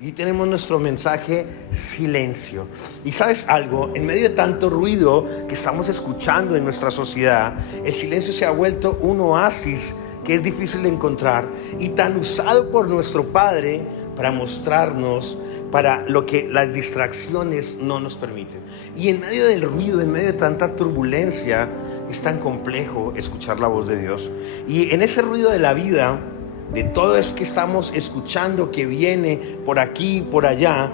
Y tenemos nuestro mensaje, silencio. Y sabes algo, en medio de tanto ruido que estamos escuchando en nuestra sociedad, el silencio se ha vuelto un oasis que es difícil de encontrar y tan usado por nuestro Padre para mostrarnos para lo que las distracciones no nos permiten. Y en medio del ruido, en medio de tanta turbulencia, es tan complejo escuchar la voz de Dios. Y en ese ruido de la vida, de todo eso que estamos escuchando que viene por aquí y por allá,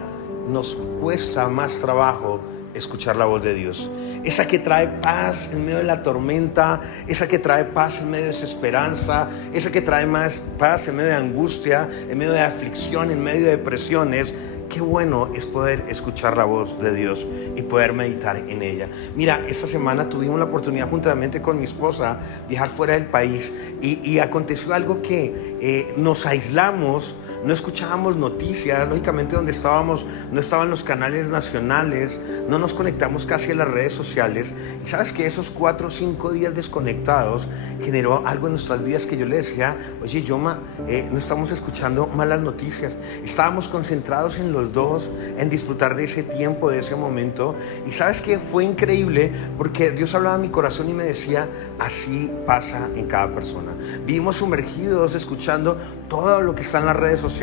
nos cuesta más trabajo escuchar la voz de Dios. Esa que trae paz en medio de la tormenta, esa que trae paz en medio de desesperanza, esa que trae más paz en medio de angustia, en medio de aflicción, en medio de depresiones. Qué bueno es poder escuchar la voz de Dios y poder meditar en ella. Mira, esta semana tuvimos la oportunidad juntamente con mi esposa viajar fuera del país y aconteció algo que nos aislamos. No escuchábamos noticias, lógicamente donde estábamos no estaban los canales nacionales, no nos conectamos casi a las redes sociales. Y sabes que esos 4 o 5 días desconectados generó algo en nuestras vidas que yo le decía, oye Yoma, no estamos escuchando malas noticias, estábamos concentrados en los dos, en disfrutar de ese tiempo, de ese momento. Y sabes que fue increíble porque Dios hablaba a mi corazón y me decía, así pasa en cada persona. Vivimos sumergidos escuchando todo lo que está en las redes sociales,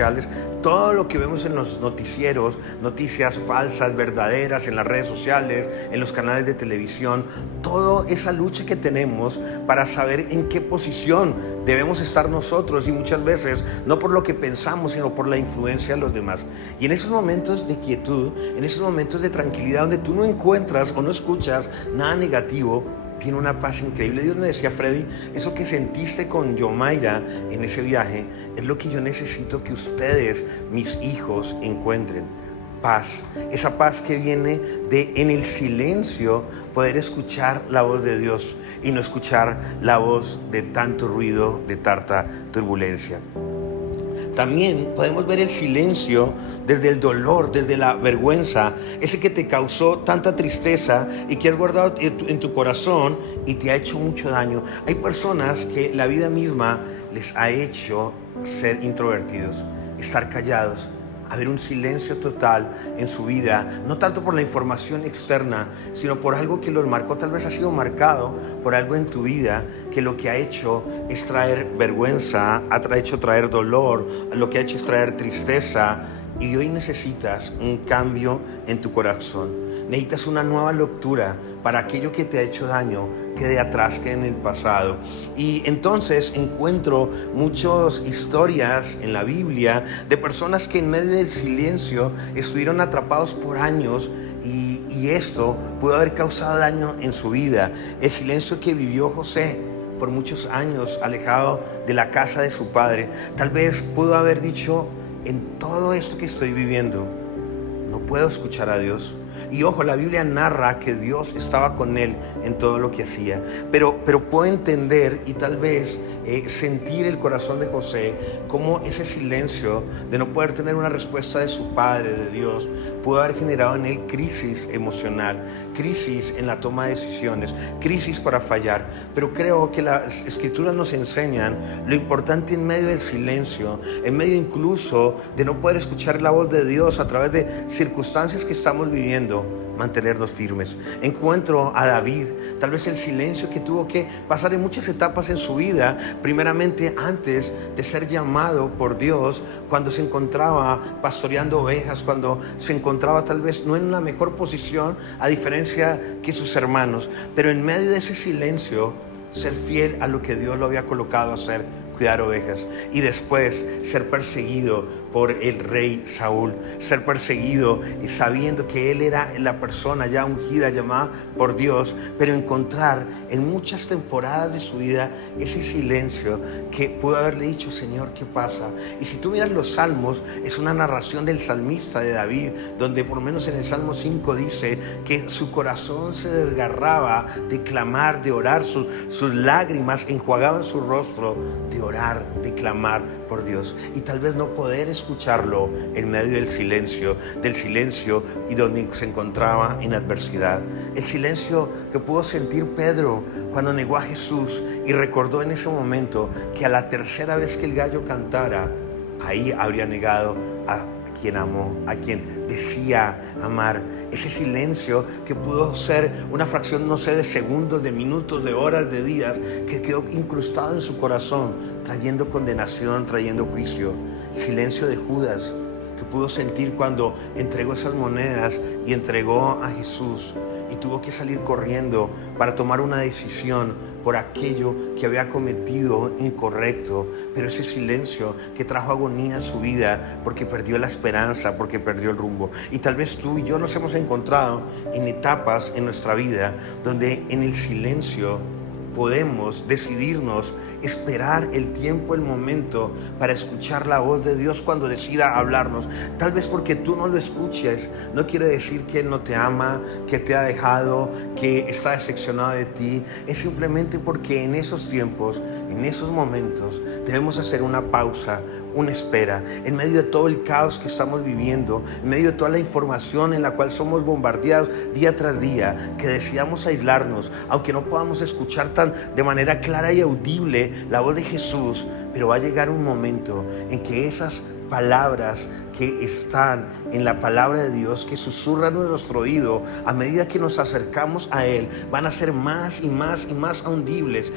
todo lo que vemos en los noticieros, noticias falsas, verdaderas, en las redes sociales, en los canales de televisión, toda esa lucha que tenemos para saber en qué posición debemos estar nosotros, y muchas veces no por lo que pensamos, sino por la influencia de los demás. Y en esos momentos de quietud, en esos momentos de tranquilidad donde tú no encuentras o no escuchas nada negativo, tiene una paz increíble. Dios me decía, Freddy, eso que sentiste con Yomaira en ese viaje es lo que yo necesito que ustedes, mis hijos, encuentren. Paz, esa paz que viene de en el silencio poder escuchar la voz de Dios y no escuchar la voz de tanto ruido, de tanta turbulencia. También podemos ver el silencio desde el dolor, desde la vergüenza, ese que te causó tanta tristeza y que has guardado en tu corazón y te ha hecho mucho daño. Hay personas que la vida misma les ha hecho ser introvertidos, estar callados, haber un silencio total en su vida, no tanto por la información externa, sino por algo que los marcó. Tal vez ha sido marcado por algo en tu vida que lo que ha hecho es traer vergüenza, ha hecho traer dolor, lo que ha hecho es traer tristeza, y hoy necesitas un cambio en tu corazón. Necesitas una nueva lectura para aquello que te ha hecho daño, quede atrás, quede en el pasado. Y entonces encuentro muchas historias en la Biblia de personas que en medio del silencio estuvieron atrapados por años y esto pudo haber causado daño en su vida. El silencio que vivió José por muchos años alejado de la casa de su padre, tal vez pudo haber dicho, en todo esto que estoy viviendo, no puedo escuchar a Dios. Y ojo, la Biblia narra que Dios estaba con él en todo lo que hacía. Pero puedo entender y tal vez sentir el corazón de José, como ese silencio de no poder tener una respuesta de su padre, de Dios, pudo haber generado en él crisis emocional, crisis en la toma de decisiones, crisis para fallar. Pero creo que las escrituras nos enseñan lo importante en medio del silencio, en medio incluso de no poder escuchar la voz de Dios a través de circunstancias que estamos viviendo, mantenernos firmes. Encuentro a David, tal vez el silencio que tuvo que pasar en muchas etapas en su vida, primeramente antes de ser llamado por Dios, cuando se encontraba pastoreando ovejas, cuando se encontraba tal vez no en una mejor posición a diferencia que sus hermanos, pero en medio de ese silencio ser fiel a lo que Dios lo había colocado a hacer, cuidar ovejas. Y después ser perseguido por el rey Saúl, ser perseguido y sabiendo que él era la persona ya ungida, llamada por Dios, pero encontrar en muchas temporadas de su vida ese silencio que pudo haberle dicho, Señor, ¿qué pasa? Y si tú miras los salmos, es una narración del salmista de David, donde por lo menos en el Salmo 5 dice que su corazón se desgarraba de clamar, de orar, sus lágrimas enjuagaban su rostro de orar, de clamar por Dios. Y tal vez no poder escucharlo en medio del silencio y donde se encontraba en adversidad. El silencio que pudo sentir Pedro cuando negó a Jesús y recordó en ese momento que a la tercera vez que el gallo cantara, ahí habría negado a quien amó, a quien decía amar. Ese silencio que pudo ser una fracción, no sé, de segundos, de minutos, de horas, de días, que quedó incrustado en su corazón, trayendo condenación, trayendo juicio. Silencio de Judas, que pudo sentir cuando entregó esas monedas y entregó a Jesús y tuvo que salir corriendo para tomar una decisión por aquello que había cometido incorrecto. Pero ese silencio que trajo agonía a su vida porque perdió la esperanza, porque perdió el rumbo. Y tal vez tú y yo nos hemos encontrado en etapas en nuestra vida donde en el silencio podemos decidirnos, esperar el tiempo, el momento para escuchar la voz de Dios cuando decida hablarnos. Tal vez porque tú no lo escuches, no quiere decir que Él no te ama, que te ha dejado, que está decepcionado de ti. Es simplemente porque en esos tiempos, en esos momentos, debemos hacer una pausa, una espera, en medio de todo el caos que estamos viviendo, en medio de toda la información en la cual somos bombardeados día tras día, que decidamos aislarnos, aunque no podamos escuchar de manera clara y audible la voz de Jesús. Pero va a llegar un momento en que esas palabras que están en la palabra de Dios, que susurran en nuestro oído, a medida que nos acercamos a Él, van a ser más y más y más audibles,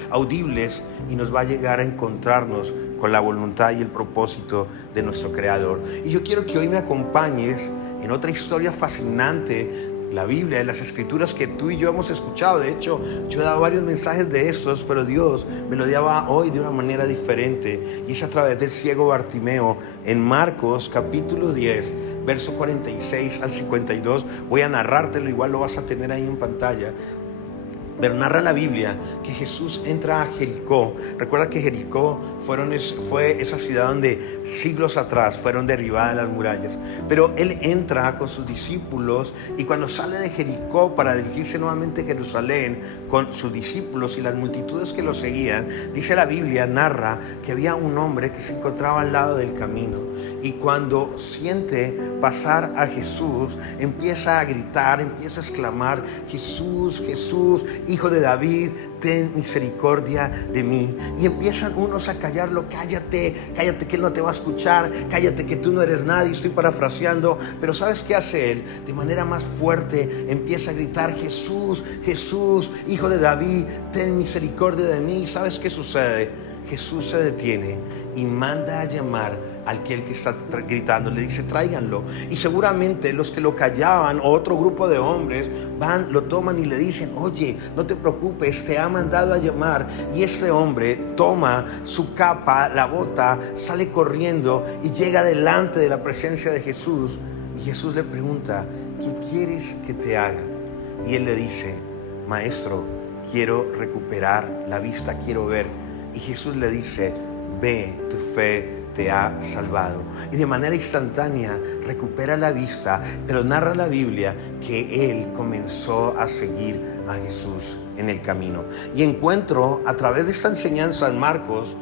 y nos va a llegar a encontrarnos con la voluntad y el propósito de nuestro Creador. Y yo quiero que hoy me acompañes en otra historia fascinante, la Biblia, de las Escrituras que tú y yo hemos escuchado. De hecho, yo he dado varios mensajes de estos, pero Dios me lo daba hoy de una manera diferente, y es a través del ciego Bartimeo en Marcos capítulo 10, verso 46 al 52. Voy a narrártelo, igual lo vas a tener ahí en pantalla. Pero narra la Biblia que Jesús entra a Jericó. Recuerda que Jericó fue esa ciudad donde siglos atrás fueron derribadas las murallas. Pero Él entra con sus discípulos, y cuando sale de Jericó para dirigirse nuevamente a Jerusalén con sus discípulos y las multitudes que lo seguían, dice la Biblia, narra que había un hombre que se encontraba al lado del camino. Y cuando siente pasar a Jesús, empieza a gritar, empieza a exclamar: Jesús, Jesús, Hijo de David, ten misericordia de mí. Y empiezan unos a callarlo: cállate, cállate que Él no te va a escuchar, cállate que tú no eres nadie. Estoy parafraseando, pero ¿sabes qué hace Él? De manera más fuerte empieza a gritar: Jesús, Jesús, Hijo de David, ten misericordia de mí. ¿Sabes qué sucede? Jesús se detiene y manda a llamar al que está gritando. Le dice: tráiganlo. Y seguramente los que lo callaban, o otro grupo de hombres, van, lo toman y le dicen: oye, no te preocupes, te ha mandado a llamar. Y este hombre toma su capa, la bota, sale corriendo y llega delante de la presencia de Jesús. Y Jesús le pregunta: ¿qué quieres que te haga? Y él le dice: maestro, quiero recuperar la vista, quiero ver. Y Jesús le dice: ve, tu fe te ha salvado. Y de manera instantánea recupera la vista. Pero narra la Biblia que él comenzó a seguir a Jesús en el camino. Y encuentro a través de esta enseñanza en Marcos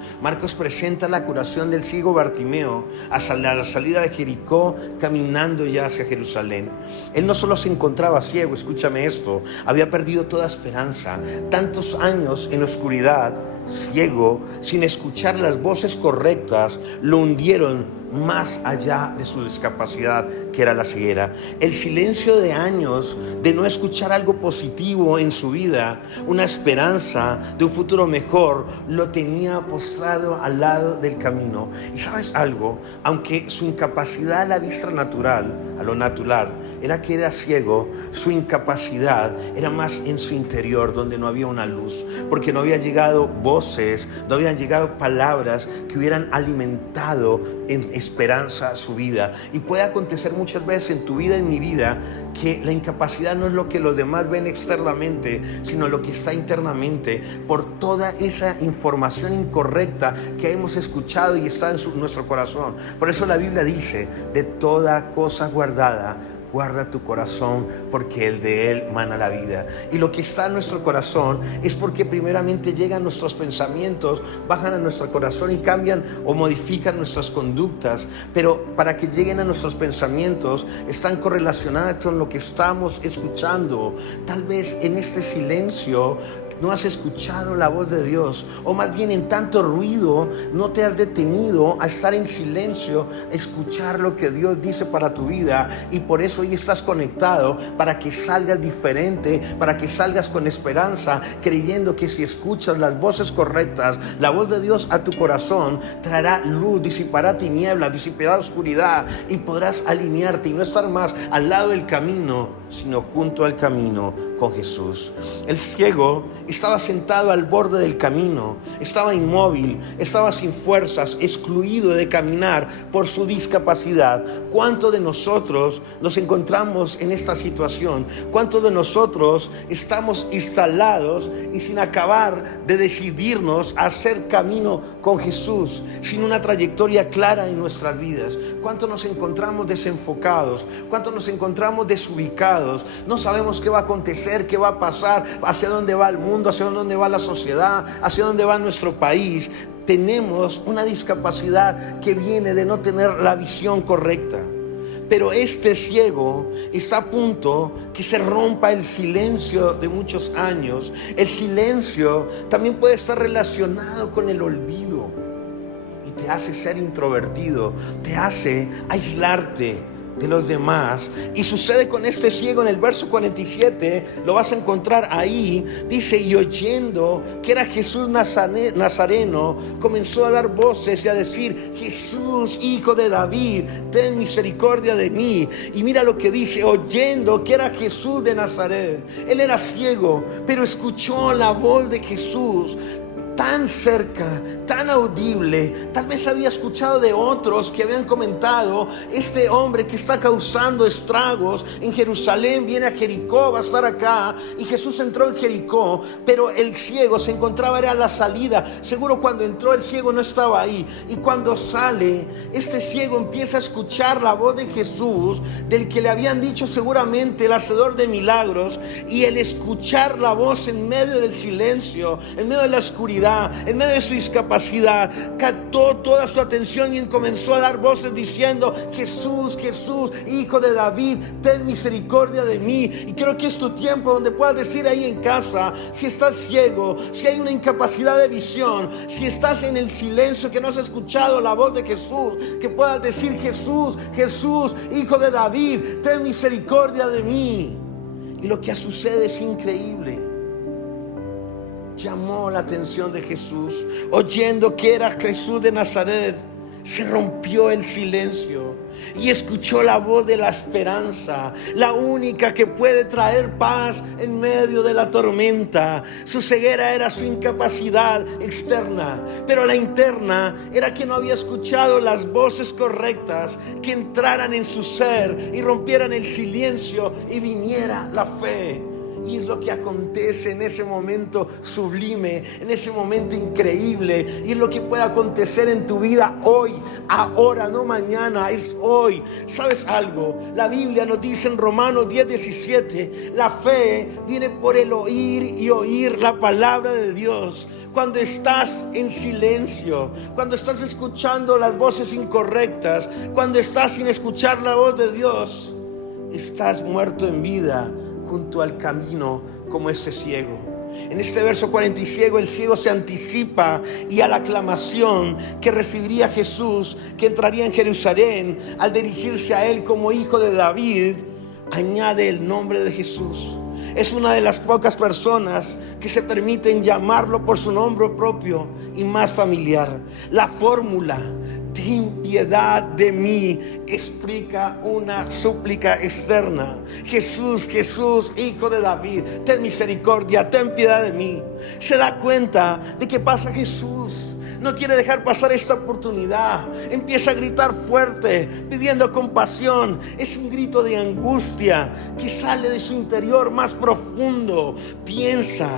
presenta la curación del ciego Bartimeo a la salida de Jericó, caminando ya hacia Jerusalén. Él no solo se encontraba ciego, escúchame esto, había perdido toda esperanza. Tantos años en la oscuridad, ciego, sin escuchar las voces correctas, lo hundieron más allá de su discapacidad, que era la ceguera. El silencio de años de no escuchar algo positivo en su vida, una esperanza de un futuro mejor, lo tenía postrado al lado del camino. Y ¿sabes algo? Aunque su incapacidad a la vista natural, a lo natural, era que era ciego, su incapacidad era más en su interior, donde no había una luz, porque no habían llegado voces, no habían llegado palabras que hubieran alimentado en esperanza a su vida. Y puede acontecer muchas veces en tu vida, en mi vida, que la incapacidad no es lo que los demás ven externamente, sino lo que está internamente, por toda esa información incorrecta que hemos escuchado y está en nuestro corazón. Por eso la Biblia dice: de toda cosa guardada, guarda tu corazón, porque el de él mana la vida. Y lo que está en nuestro corazón es porque primeramente llegan nuestros pensamientos, bajan a nuestro corazón y cambian o modifican nuestras conductas. Pero para que lleguen a nuestros pensamientos, están correlacionadas con lo que estamos escuchando. Tal vez en este silencio no has escuchado la voz de Dios, o más bien en tanto ruido no te has detenido a estar en silencio, a escuchar lo que Dios dice para tu vida, y por eso hoy estás conectado, para que salgas diferente, para que salgas con esperanza, creyendo que si escuchas las voces correctas, la voz de Dios a tu corazón, traerá luz, disipará tinieblas, disipará oscuridad, y podrás alinearte y no estar más al lado del camino, sino junto al camino con Jesús. El ciego estaba sentado al borde del camino, estaba inmóvil, estaba sin fuerzas, excluido de caminar por su discapacidad. ¿Cuántos de nosotros nos encontramos en esta situación? ¿Cuántos de nosotros estamos instalados y sin acabar de decidirnos a hacer camino con Jesús, sin una trayectoria clara en nuestras vidas? ¿Cuántos nos encontramos desenfocados? ¿Cuántos nos encontramos desubicados? No sabemos qué va a acontecer, qué va a pasar, hacia dónde va el mundo, hacia dónde va la sociedad, hacia dónde va nuestro país. Tenemos una discapacidad que viene de no tener la visión correcta. Pero este ciego está a punto que se rompa el silencio de muchos años. El silencio también puede estar relacionado con el olvido y te hace ser introvertido, te hace aislarte de los demás. Y sucede con este ciego en el verso 47, lo vas a encontrar ahí. Dice: y oyendo que era Jesús Nazareno, comenzó a dar voces y a decir: Jesús, hijo de David, ten misericordia de mí. Y mira lo que dice: oyendo que era Jesús de Nazaret. Él era ciego, pero escuchó la voz de Jesús tan cerca, tan audible. Tal vez había escuchado de otros que habían comentado: este hombre que está causando estragos en Jerusalén viene a Jericó, va a estar acá. Y Jesús entró en Jericó, pero el ciego se encontraba, era la salida. Seguro cuando entró el ciego no estaba ahí, y cuando sale, este ciego empieza a escuchar la voz de Jesús, del que le habían dicho seguramente el hacedor de milagros. Y el escuchar la voz en medio del silencio, en medio de la oscuridad, en medio de su discapacidad, captó toda su atención y comenzó a dar voces diciendo: Jesús, Jesús, hijo de David, ten misericordia de mí. Y creo que es tu tiempo donde puedas decir ahí en casa, si estás ciego, si hay una incapacidad de visión, si estás en el silencio, que no has escuchado la voz de Jesús, que puedas decir: Jesús, Jesús, hijo de David, ten misericordia de mí. Y lo que sucede es increíble. Llamó la atención de Jesús. Oyendo que era Jesús de Nazaret, se rompió el silencio y escuchó la voz de la esperanza, la única que puede traer paz en medio de la tormenta. Su ceguera era su incapacidad externa, pero la interna era que no había escuchado las voces correctas que entraran en su ser y rompieran el silencio y viniera la fe. Y es lo que acontece en ese momento sublime, en ese momento increíble. Y es lo que puede acontecer en tu vida hoy, ahora, no mañana, es hoy. ¿Sabes algo? La Biblia nos dice en Romanos 10:17, la fe viene por el oír y oír la palabra de Dios. Cuando estás en silencio, cuando estás escuchando las voces incorrectas, cuando estás sin escuchar la voz de Dios, estás muerto en vida junto al camino, como este ciego. En este verso 47, el ciego se anticipa y a la aclamación que recibiría Jesús, que entraría en Jerusalén, al dirigirse a él como hijo de David, añade el nombre de Jesús. Es una de las pocas personas que se permiten llamarlo por su nombre propio y más familiar. La fórmula ten piedad de mí explica una súplica externa. Jesús, Jesús, hijo de David, ten misericordia, ten piedad de mí. Se da cuenta de que pasa Jesús. No quiere dejar pasar esta oportunidad. Empieza a gritar fuerte, pidiendo compasión. Es un grito de angustia que sale de su interior más profundo. Piensa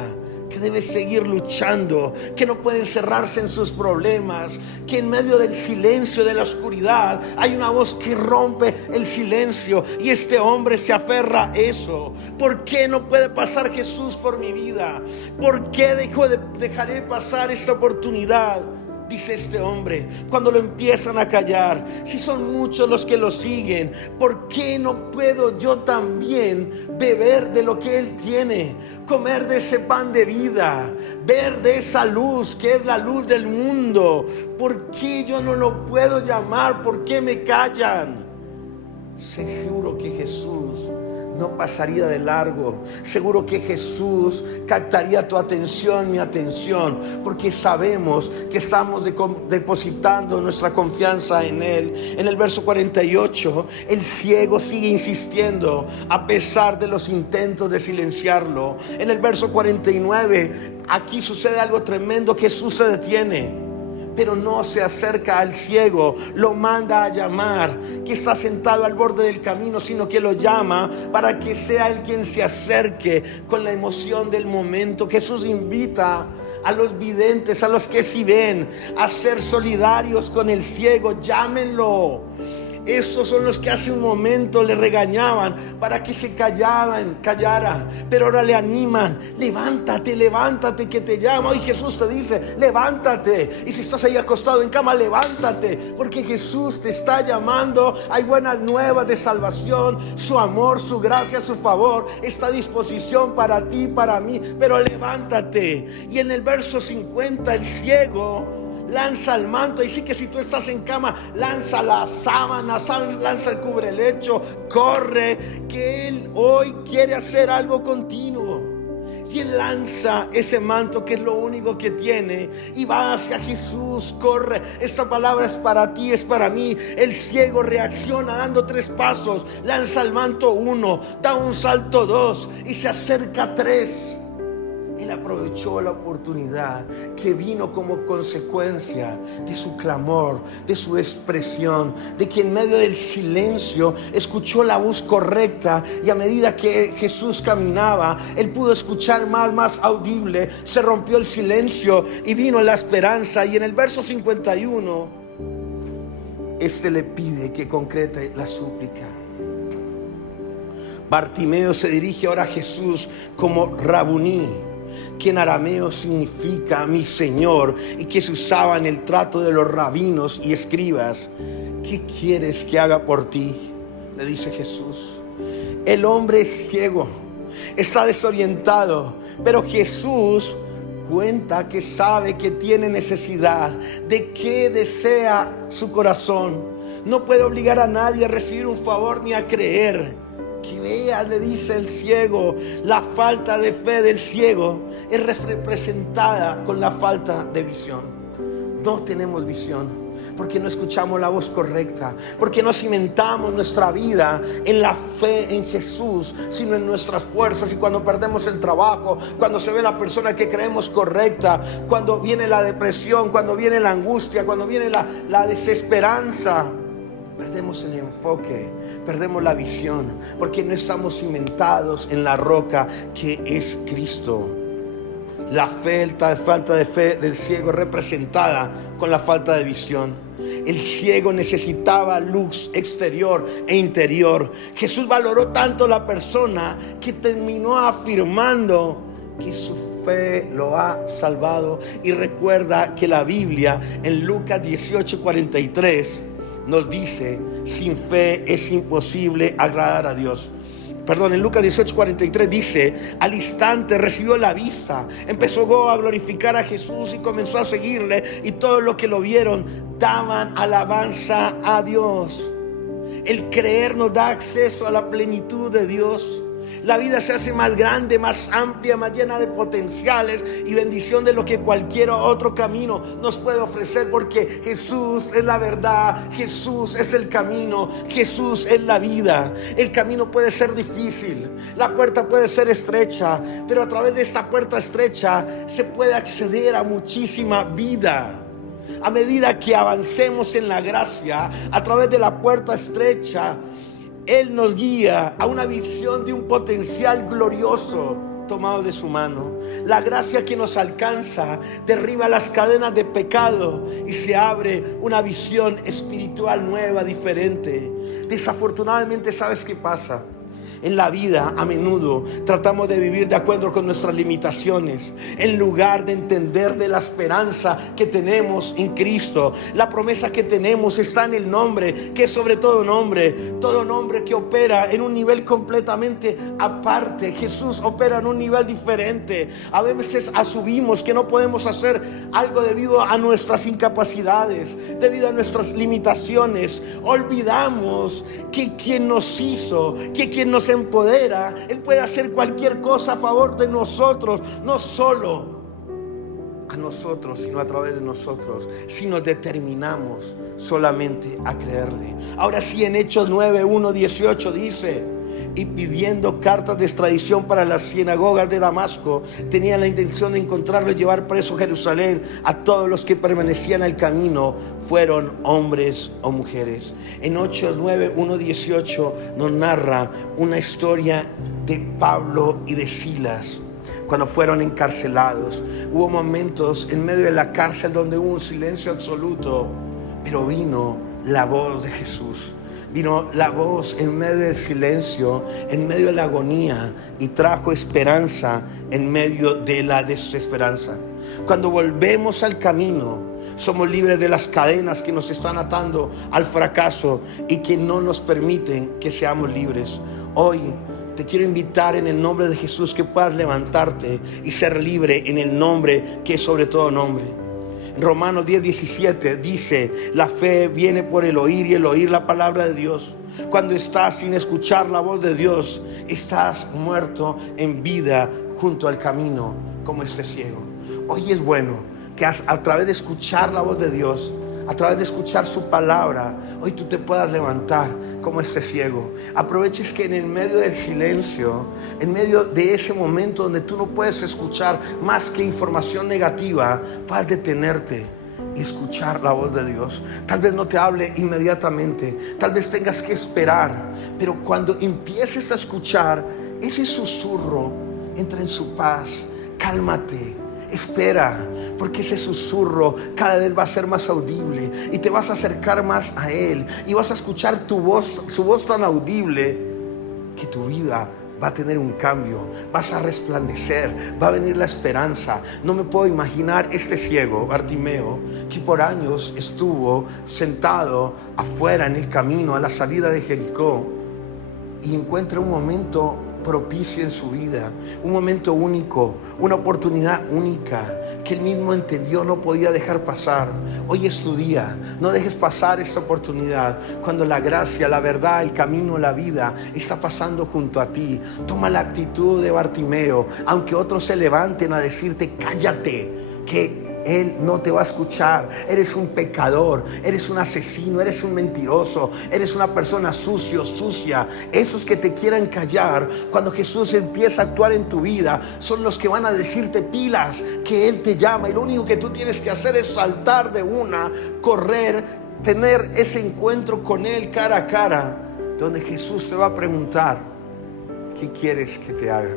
que debe seguir luchando, que no puede encerrarse en sus problemas, que en medio del silencio, de la oscuridad, hay una voz que rompe el silencio, y este hombre se aferra a eso. ¿Por qué no puede pasar Jesús por mi vida? ¿Por qué dejaré pasar esta oportunidad? dice este hombre, cuando lo empiezan a callar, si son muchos los que lo siguen, ¿por qué no puedo yo también beber de lo que él tiene? Comer de ese pan de vida, ver de esa luz que es la luz del mundo. ¿Por qué yo no lo puedo llamar? ¿Por qué me callan? Seguro que Jesús no pasaría de largo. Seguro que Jesús captaría tu atención, mi atención, porque sabemos que estamos depositando nuestra confianza en Él. En el verso 48, el ciego sigue insistiendo a pesar de los intentos de silenciarlo. En el verso 49, aquí sucede algo tremendo. Jesús se detiene, pero no se acerca al ciego, lo manda a llamar, que está sentado al borde del camino, sino que lo llama para que sea él quien se acerque con la emoción del momento. Jesús invita a los videntes, a los que sí ven, a ser solidarios con el ciego. Llámenlo. Estos son los que hace un momento le regañaban para que se callara, pero ahora le animan. Levántate que te llama. Y Jesús te dice, levántate. Y si estás ahí acostado en cama, levántate, porque Jesús te está llamando. Hay buenas nuevas de salvación. Su amor, su gracia, su favor está a disposición para ti, para mí. Pero levántate. Y en el verso 50, el ciego lanza el manto. Y sí, que si tú estás en cama, lanza las sábanas, lanza el cubrelecho, corre, que Él hoy quiere hacer algo continuo. Y Él lanza ese manto, que es lo único que tiene, y va hacia Jesús. Corre. Esta palabra es para ti, es para mí. El ciego reacciona dando 3 pasos, lanza el manto 1, da un salto 2 y se acerca 3. Él aprovechó la oportunidad que vino como consecuencia de su clamor, de su expresión, de que en medio del silencio escuchó la voz correcta, y a medida que Jesús caminaba, él pudo escuchar más audible. Se rompió el silencio y vino la esperanza. Y en el verso 51, este le pide que concrete la súplica. Bartimeo se dirige ahora a Jesús como Rabuní, que en arameo significa mi Señor, y que se usaba en el trato de los rabinos y escribas. ¿Qué quieres que haga por ti?, le dice Jesús. El hombre es ciego, está desorientado, pero Jesús cuenta que sabe que tiene necesidad, de qué desea su corazón. No puede obligar a nadie a recibir un favor ni a creer. Que veas, le dice el ciego. La falta de fe del ciego es representada con la falta de visión. No tenemos visión porque no escuchamos la voz correcta, porque no cimentamos nuestra vida en la fe en Jesús, sino en nuestras fuerzas. Y cuando perdemos el trabajo, cuando se ve la persona que creemos correcta, cuando viene la depresión, cuando viene la angustia, cuando viene la desesperanza, perdemos el enfoque, perdemos la visión, porque no estamos cimentados en la roca que es Cristo. La falta de fe del ciego es representada con la falta de visión. El ciego necesitaba luz exterior e interior. Jesús valoró tanto la persona que terminó afirmando que su fe lo ha salvado. Y recuerda que la Biblia en Lucas 18:43 nos dice: sin fe es imposible agradar a Dios. En Lucas 18:43 dice: al instante recibió la vista, empezó a glorificar a Jesús y comenzó a seguirle, y todos los que lo vieron daban alabanza a Dios. El creer nos da acceso a la plenitud de Dios. La vida se hace más grande, más amplia, más llena de potenciales y bendición de lo que cualquier otro camino nos puede ofrecer, porque Jesús es la verdad, Jesús es el camino, Jesús es la vida. El camino puede ser difícil, la puerta puede ser estrecha, pero a través de esta puerta estrecha se puede acceder a muchísima vida. A medida que avancemos en la gracia, a través de la puerta estrecha, Él nos guía a una visión de un potencial glorioso tomado de su mano. La gracia que nos alcanza derriba las cadenas de pecado y se abre una visión espiritual nueva, diferente. Desafortunadamente, ¿sabes qué pasa? en la vida a menudo tratamos de vivir de acuerdo con nuestras limitaciones, en lugar de entender de la esperanza que tenemos en Cristo. La promesa que tenemos está en el nombre, que es sobre todo nombre que opera en un nivel completamente aparte. Jesús opera en un nivel diferente. A veces asumimos que no podemos hacer algo debido a nuestras incapacidades, debido a nuestras limitaciones. Olvidamos que quien nos hizo, que quien nos empodera, Él puede hacer cualquier cosa a favor de nosotros, no solo a nosotros, sino a través de nosotros, si nos determinamos solamente a creerle. Ahora sí, en Hechos 9:1-18 dice: y pidiendo cartas de extradición para las sinagogas de Damasco, tenían la intención de encontrarlo y llevar preso a Jerusalén a todos los que permanecían al camino, fueron hombres o mujeres. En Hechos 9:1-18 nos narra una historia de Pablo y de Silas cuando fueron encarcelados. Hubo momentos en medio de la cárcel donde hubo un silencio absoluto, pero vino la voz de Jesús. Vino la voz en medio del silencio, en medio de la agonía, y trajo esperanza en medio de la desesperanza. Cuando volvemos al camino, somos libres de las cadenas que nos están atando al fracaso y que no nos permiten que seamos libres. Hoy te quiero invitar en el nombre de Jesús que puedas levantarte y ser libre en el nombre que es sobre todo nombre. Romanos 10:17 dice: la fe viene por el oír y el oír la palabra de Dios. Cuando estás sin escuchar la voz de Dios, estás muerto en vida junto al camino como este ciego. Hoy es bueno que a través de escuchar la voz de Dios, a través de escuchar su palabra, hoy tú te puedas levantar como este ciego. Aproveches que en el medio del silencio, en medio de ese momento donde tú no puedes escuchar más que información negativa, puedas detenerte y escuchar la voz de Dios. Tal vez no te hable inmediatamente, tal vez tengas que esperar, pero cuando empieces a escuchar ese susurro, entra en su paz, cálmate. Espera, porque ese susurro cada vez va a ser más audible y te vas a acercar más a Él y vas a escuchar su voz tan audible que tu vida va a tener un cambio, vas a resplandecer, va a venir la esperanza. No me puedo imaginar este ciego, Bartimeo, que por años estuvo sentado afuera en el camino a la salida de Jericó y encuentra un momento propicio en su vida, un momento único, una oportunidad única que él mismo entendió no podía dejar pasar. Hoy es tu día, no dejes pasar esta oportunidad. Cuando la gracia, la verdad, el camino, la vida está pasando junto a ti, toma la actitud de Bartimeo, aunque otros se levanten a decirte cállate, que Él no te va a escuchar. Eres un pecador, eres un asesino, eres un mentiroso, eres una persona sucia. Esos que te quieran callar, cuando Jesús empieza a actuar en tu vida, son los que van a decirte pilas, que Él te llama y lo único que tú tienes que hacer es saltar de una, correr, tener ese encuentro con Él cara a cara, donde Jesús te va a preguntar: ¿qué quieres que te haga?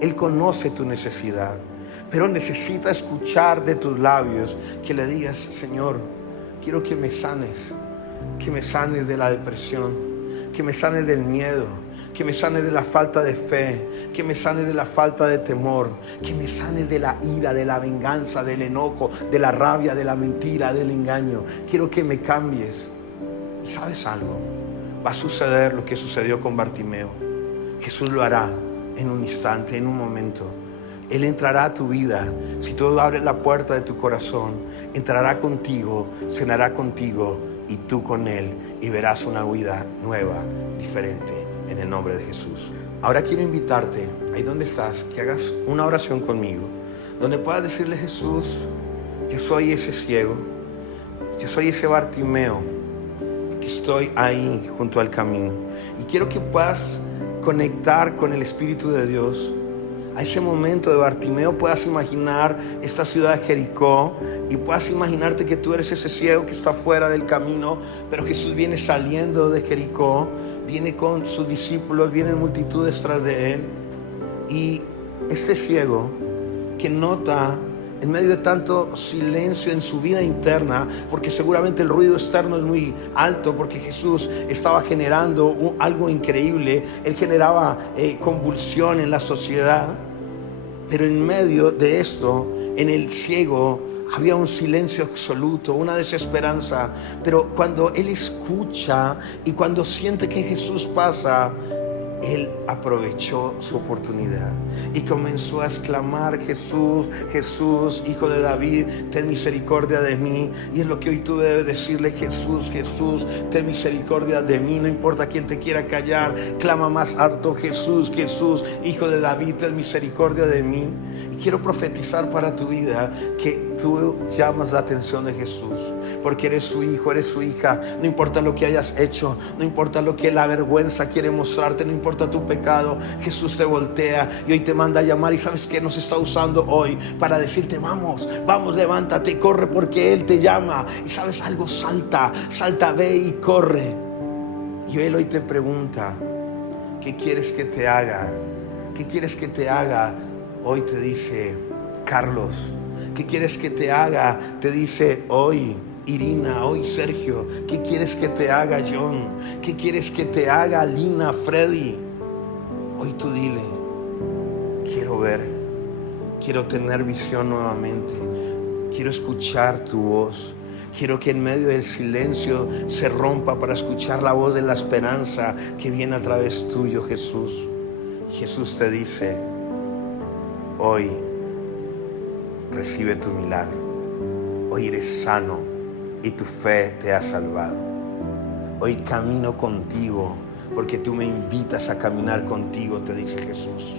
Él conoce tu necesidad, pero necesita escuchar de tus labios que le digas: Señor, quiero que me sanes de la depresión, que me sanes del miedo, que me sanes de la falta de fe, que me sanes de la falta de temor, que me sanes de la ira, de la venganza, del enojo, de la rabia, de la mentira, del engaño. Quiero que me cambies. ¿Y sabes algo? Va a suceder lo que sucedió con Bartimeo. Jesús lo hará en un instante, en un momento. Él entrará a tu vida. Si tú abres la puerta de tu corazón, entrará contigo, cenará contigo y tú con Él, y verás una vida nueva, diferente, en el nombre de Jesús. Ahora quiero invitarte, ahí donde estás, que hagas una oración conmigo, donde puedas decirle: Jesús, yo soy ese ciego, yo soy ese Bartimeo que estoy ahí junto al camino, y quiero que puedas conectar con el Espíritu de Dios. A ese momento de Bartimeo puedas imaginar esta ciudad de Jericó y puedas imaginarte que tú eres ese ciego que está fuera del camino, pero Jesús viene saliendo de Jericó, viene con sus discípulos, vienen multitudes tras de Él, y este ciego que nota en medio de tanto silencio en su vida interna, porque seguramente el ruido externo es muy alto, porque Jesús estaba generando algo increíble. Él generaba convulsión en la sociedad, pero en medio de esto, en el ciego, había un silencio absoluto, una desesperanza. Pero cuando él escucha y cuando siente que Jesús pasa, él aprovechó su oportunidad y comenzó a exclamar: Jesús, Jesús, Hijo de David, ten misericordia de mí. Y es lo que hoy tú debes decirle: Jesús, Jesús, ten misericordia de mí. No importa quién te quiera callar, clama más alto: Jesús, Jesús, Hijo de David, ten misericordia de mí. Y quiero profetizar para tu vida que tú llamas la atención de Jesús, porque eres su hijo, eres su hija. No importa lo que hayas hecho, no importa lo que la vergüenza quiere mostrarte, no importa tu pecado, Jesús te voltea y hoy te manda a llamar. Y sabes que nos está usando hoy para decirte: vamos, vamos, levántate y corre, porque Él te llama. Y sabes algo, salta, ve y corre. Y Él hoy te pregunta: ¿qué quieres que te haga? ¿Qué quieres que te haga? Hoy te dice Carlos. ¿Qué quieres que te haga? Te dice hoy Irina, hoy Sergio. ¿Qué quieres que te haga John? ¿Qué quieres que te haga Lina, Freddy? Hoy tú dile: quiero ver, quiero tener visión nuevamente, quiero escuchar tu voz. Quiero que en medio del silencio se rompa para escuchar la voz de la esperanza que viene a través tuyo, Jesús. Jesús te dice: hoy recibe tu milagro. Hoy eres sano y tu fe te ha salvado. Hoy camino contigo porque tú me invitas a caminar contigo, te dice Jesús.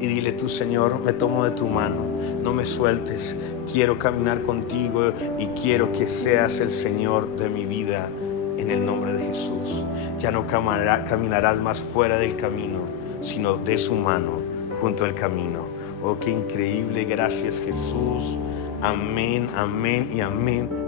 Y dile tú: Señor, me tomo de tu mano, no me sueltes. Quiero caminar contigo y quiero que seas el Señor de mi vida, en el nombre de Jesús. Ya no caminarás más fuera del camino, sino de su mano junto al camino. Oh, qué increíble. Gracias, Jesús. Amén, amén y amén.